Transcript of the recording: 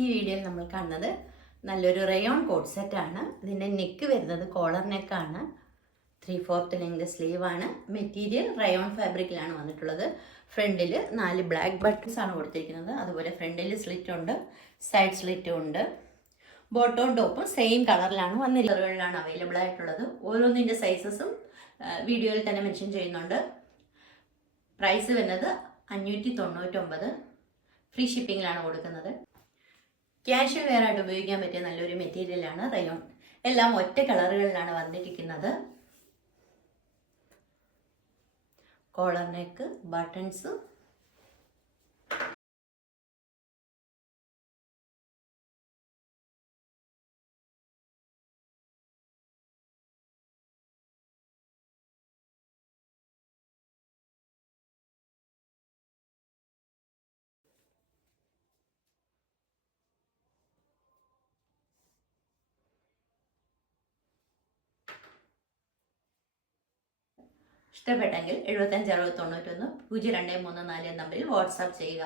ഈ വീഡിയോയിൽ നമ്മൾ കാണുന്നത് നല്ലൊരു റയോൺ കോട്ട് സെറ്റാണ്. ഇതിൻ്റെ നെക്ക് വരുന്നത് കോളർ നെക്കാണ്. 3/4 ലെങ്ത് സ്ലീവാണ്. മെറ്റീരിയൽ റയോൺ ഫാബ്രിക്കിലാണ് വന്നിട്ടുള്ളത്. ഫ്രണ്ടിൽ 4 ബ്ലാക്ക് ബട്ടൺസ് ആണ് കൊടുത്തിരിക്കുന്നത്. അതുപോലെ ഫ്രണ്ടിൽ സ്ലിറ്റ് ഉണ്ട്, സൈഡ് സ്ലിറ്റും ഉണ്ട്. ബോട്ടവും ടോപ്പും സെയിം കളറിലാണ് വന്നിരിക്കുന്നതാണ് അവൈലബിൾ ആയിട്ടുള്ളത്. ഓരോന്നിൻ്റെ സൈസസും വീഡിയോയിൽ തന്നെ മെൻഷൻ ചെയ്യുന്നുണ്ട്. പ്രൈസ് വരുന്നത് 599. ഫ്രീ ഷിപ്പിങ്ങിലാണ് കൊടുക്കുന്നത്. ക്യാഷ് വെയർ ആയിട്ട് ഉപയോഗിക്കാൻ പറ്റിയ നല്ലൊരു മെറ്റീരിയലാണ് റയോൺ. എല്ലാം ഒറ്റ കളറുകളിലാണ് വന്നിരിക്കുന്നത്. കോളർ നെക്ക്, ബട്ടൺസ്, ഇഷ്ടപ്പെട്ടെങ്കിൽ 75 60 91 0234 നമ്പറിൽ വാട്സാപ്പ് ചെയ്യുക.